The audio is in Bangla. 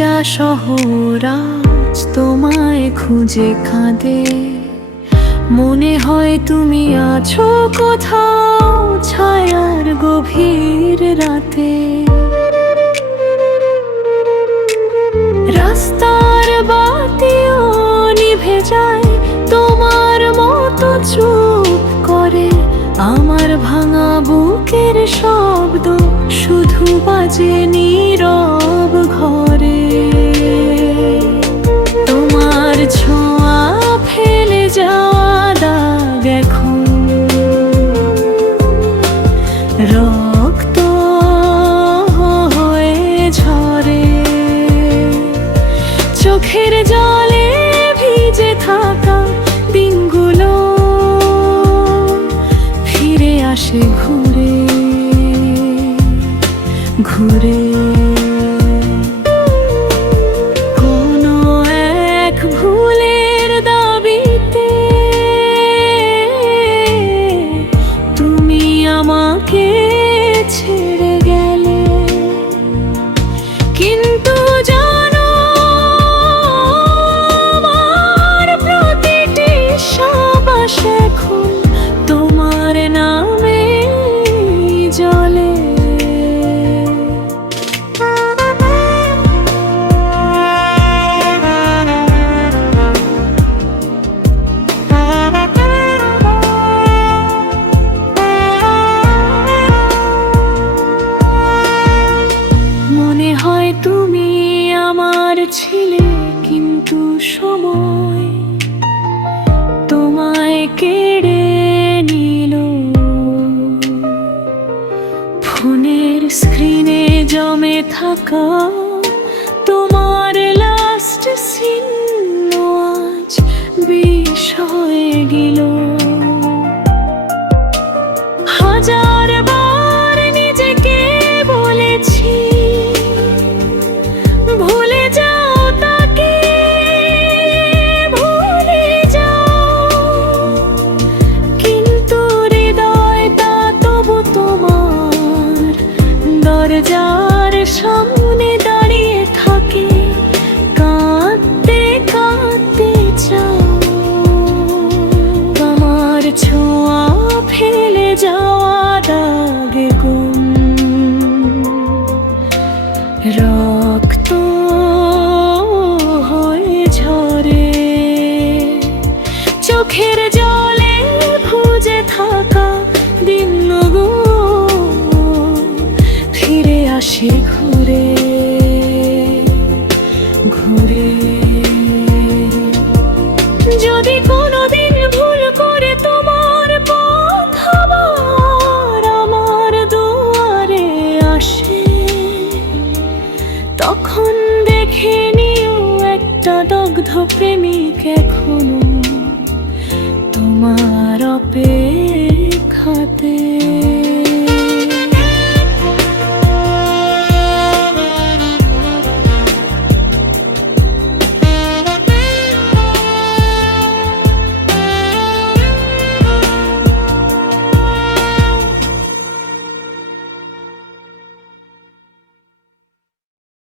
ভেজা শহরাজ তোমায় খুঁজে কাঁদে। মনে হয় তুমি আছো কোথাও ছায়ার গভীর রাতে। রাস্তার বাতিও নিভে যায়, তোমার মতো চুপ করে। আমার ভাঙা বুকের শব্দ শুধু বাজে নীরব ছোঁয়া ফেলে যাওয়া দাগ এখন। রক্ত হয়ে ঝরে। চোখের জলে ভিজে থাকা দিনগুলো ফিরে আসে ঘুরে। ঘুরে। ছিলে কিন্তু সময় তোমায় কেড়ে নিল। ফোনের স্ক্রিনে জমে থাকা তোমার লাস্ট সিন আজ বিষ হয়ে গেল। হাজার দরজার সামনে আসে ঘুরে ঘুরে। যদি কোনোদিন ভুল করে তোমার পথ আমার দুয়ারে আসে, তখন দেখে নিও একটা দগ্ধ প্রেমিক এখনও তোমার অপেক্ষায়